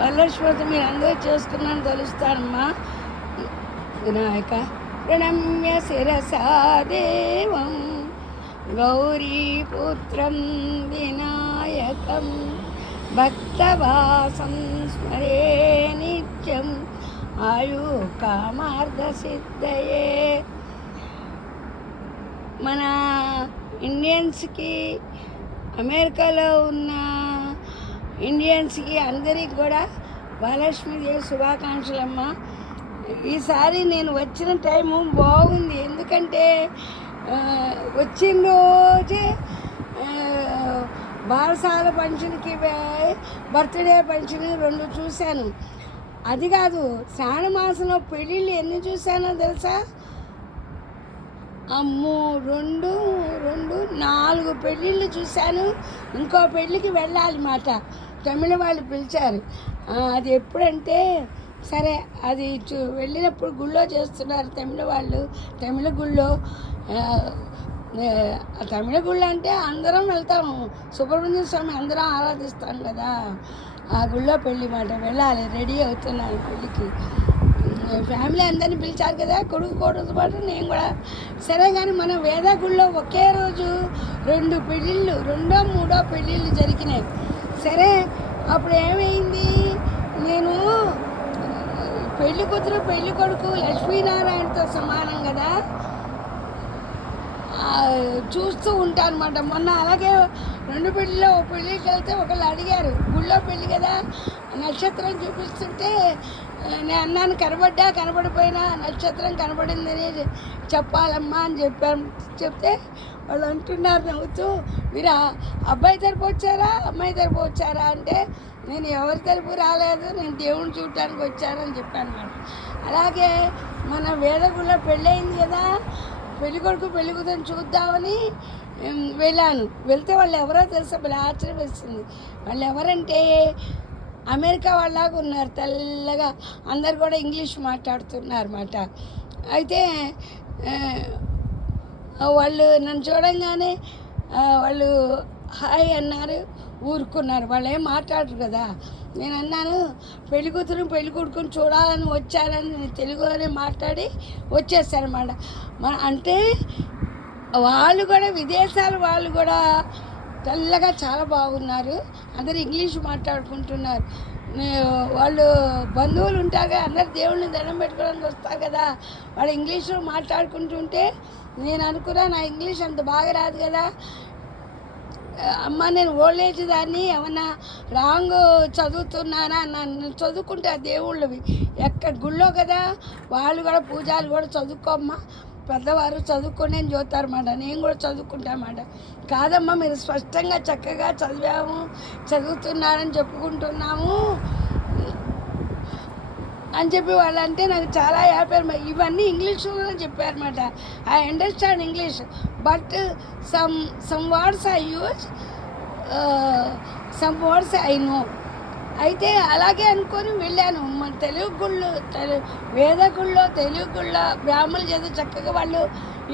వరలక్ష్మి మీరు అందరూ చేసుకున్నాను తెలుస్తానమ్మా. వినాయక ప్రణమ్య శిరసా దేవం గౌరీపుత్రం వినాయకం భక్తవాసం స్మరే నిత్యం ఆయు కామార్థసిద్ధయే. మన ఇండియన్స్కి, అమెరికాలో ఉన్న ఇండియన్స్కి అందరికీ కూడా వరలక్ష్మీదేవి శుభాకాంక్షలమ్మ. ఈసారి నేను వచ్చిన టైము బాగుంది, ఎందుకంటే వచ్చిన రోజే బారసాల ఫంక్షన్కి బర్త్డే ఫంక్షన్ 2 చూశాను. అది కాదు, శ్రావణ మాసంలో పెళ్ళిళ్ళు ఎన్ని చూశానో తెలుసా? అమ్మో 4 పెళ్ళిళ్ళు చూశాను. ఇంకో పెళ్ళికి వెళ్ళాలి మాట, తమిళ వాళ్ళు పిలిచారు. అది ఎప్పుడంటే సరే, అది వెళ్ళినప్పుడు గుళ్ళో చేస్తున్నారు తమిళ వాళ్ళు. తమిళ గుళ్ళో తమిళ గుళ్ళు అంటే అందరం వెళ్తాము, సుబ్రహ్మణ్య స్వామి అందరం ఆరాధిస్తాం కదా. ఆ గుళ్ళో పెళ్ళి మాట, వెళ్ళాలి, రెడీ అవుతున్నాను పెళ్ళికి. ఫ్యామిలీ అందరినీ పిలిచారు కదా, కొడుకు కోడలతో పాటు నేను కూడా. సరే కానీ మన వేద గుళ్ళో ఒకే రోజు 2 పెళ్ళిళ్ళు, 2 3 పెళ్ళిళ్ళు జరిగినాయి. సరే, అప్పుడు ఏమైంది, నేను పెళ్లి కూతురు పెళ్లి కొడుకు లక్ష్మీనారాయణతో సమానం కదా, చూస్తూ ఉంటాను అనమాట. మొన్న అలాగే 2 పెళ్ళిలో ఒక పెళ్ళికి వెళ్తే ఒకళ్ళు అడిగారు, గుళ్ళో పెళ్ళి కదా నక్షత్రం చూపిస్తుంటే నేను అన్నాను, కనబడిపోయినా నక్షత్రం కనబడిందని చెప్పాలమ్మా అని చెప్తే వాళ్ళు అంటున్నారు నవ్వుతూ, మీరు అబ్బాయి తరపు వచ్చారా అమ్మాయి తరపు వచ్చారా అంటే, నేను ఎవరి తరపు రాలేదు, నేను దేవుని చూడటానికి వచ్చానని చెప్పాను అన్నమాట. అలాగే మన వేదగుళ్ళో పెళ్ళయింది కదా, పెళ్ళికొడుకు పెళ్ళికూతురు చూద్దామని వెళ్ళాను. వెళ్తే వాళ్ళు ఎవరో తెలుసా, భలే ఆశ్చర్యం వేస్తుంది. వాళ్ళు ఎవరంటే అమెరికా వాళ్ళలాగా ఉన్నారు, తెల్లగా, అందరు కూడా ఇంగ్లీష్ మాట్లాడుతున్నారు అన్నమాట. అయితే వాళ్ళు నన్ను చూడంగానే వాళ్ళు హాయ్ అన్నారు, ఊరుకున్నారు. వాళ్ళు ఏం మాట్లాడరు కదా. నేను అన్నాను, పెళ్లి కూతురు పెళ్లి కొడుకుని చూడాలని వచ్చానని నేను తెలుగులోనే మాట్లాడి వచ్చేసానమాట. అంటే వాళ్ళు కూడా, విదేశాల వాళ్ళు కూడా తెల్లగా చాలా బాగున్నారు, అందరు ఇంగ్లీష్ మాట్లాడుకుంటున్నారు. వాళ్ళు బంధువులు ఉంటారు కదా, అందరు దేవుళ్ళని దండం పెట్టుకోవడానికి వస్తారు కదా, వాళ్ళు ఇంగ్లీషు మాట్లాడుకుంటుంటే నేను అనుకున్నా, నా ఇంగ్లీష్ అంత బాగా రాదు కదా అమ్మ, నేను ఓల్డ్ ఏజ్ దాన్ని ఏమన్నా రాంగ్ చదువుతున్నానా, నన్ను చదువుకుంటా దేవుళ్ళవి ఎక్కడ గుళ్ళో కదా, వాళ్ళు కూడా పూజాలు కూడా చదువుకోమ్మా, పెద్దవారు చదువుకొని అని చూస్తారన్నమాట. నేను కూడా చదువుకుంటామన్నమాట. కాదమ్మా, మీరు స్పష్టంగా చక్కగా చదువుతున్నారని చెప్పుకుంటున్నాము అని చెప్పి వాళ్ళంటే నాకు చాలా హ్యాపీ. ఇవన్నీ ఇంగ్లీష్లోనే చెప్పారన్నమాట. I understand English, but some words I use, some words I know. అయితే అలాగే అనుకొని వెళ్ళాను. మన తెలుగు గుళ్ళు, వేద గుళ్ళో, తెలుగు గుళ్ళో బ్రాహ్మణుల చేత చక్కగా వాళ్ళు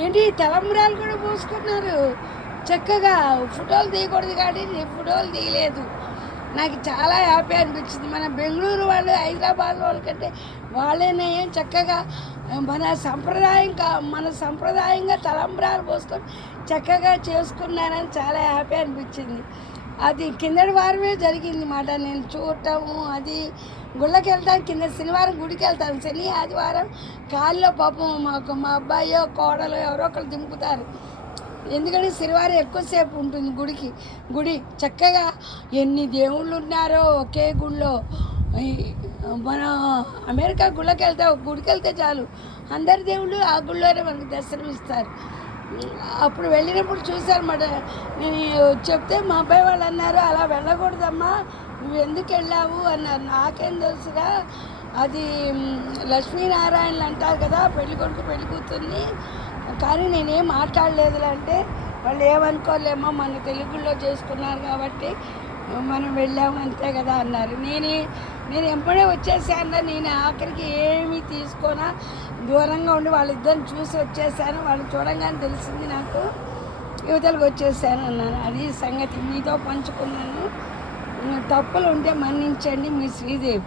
ఏంటి తలంబ్రాలు కూడా పోసుకున్నారు చక్కగా. ఫోటోలు తీయకూడదు కానీ ఫోటోలు తీయలేదు. నాకు చాలా హ్యాపీ అనిపించింది. మన బెంగళూరు వాళ్ళు, హైదరాబాద్ వాళ్ళకంటే వాళ్ళేనే చక్కగా మన సంప్రదాయంగా తలంబ్రాలు పోసుకొని చక్కగా చేసుకున్నారని చాలా హ్యాపీ అనిపించింది. అది కిందటి వారమే జరిగింది మాట. నేను చూడటము, అది గుళ్ళకి వెళ్తాను, కింద శనివారం గుడికి వెళ్తాను, శని ఆదివారం కాళ్ళలో పాపం మా అబ్బాయో కోడలో ఎవరో ఒకరు దింపుతారు. ఎందుకంటే శనివారం ఎక్కువసేపు ఉంటుంది గుడి చక్కగా. ఎన్ని దేవుళ్ళు ఉన్నారో ఒకే గుళ్ళో. మన అమెరికా గుళ్ళకి వెళ్తే, ఒక గుడికి వెళ్తే చాలు, అందరి దేవుళ్ళు ఆ గుళ్ళోనే మనకు దర్శనం ఇస్తారు. అప్పుడు వెళ్ళినప్పుడు చూశారన్నమాట. నేను చెప్తే మా అబ్బాయి వాళ్ళు అన్నారు, అలా వెళ్ళకూడదమ్మా, నువ్వు ఎందుకు వెళ్ళావు అన్నారు. నాకేం తెలుసుగా, అది లక్ష్మీనారాయణలు అంటారు కదా పెళ్లి కొడుకు పెళ్లి కూతుర్ని, కానీ నేనేం మాట్లాడలేదులే అంటే, వాళ్ళు ఏమనుకోలేమో మన తెలుగులో చేసుకున్నారు కాబట్టి మనం వెళ్ళాము అంతే కదా అన్నారు. నేను ఎప్పుడే వచ్చేసాను. నేను ఆఖరికి ఏమీ తీసుకోనా, దూరంగా ఉండి వాళ్ళిద్దరిని చూసి వచ్చేసాను. వాళ్ళు చూడంగానే తెలిసింది నాకు, యువతలకు వచ్చేసాను అన్నాను. అది సంగతి మీతో పంచుకున్నాను. తప్పులు ఉంటే మన్నించండి, మీ శ్రీదేవి.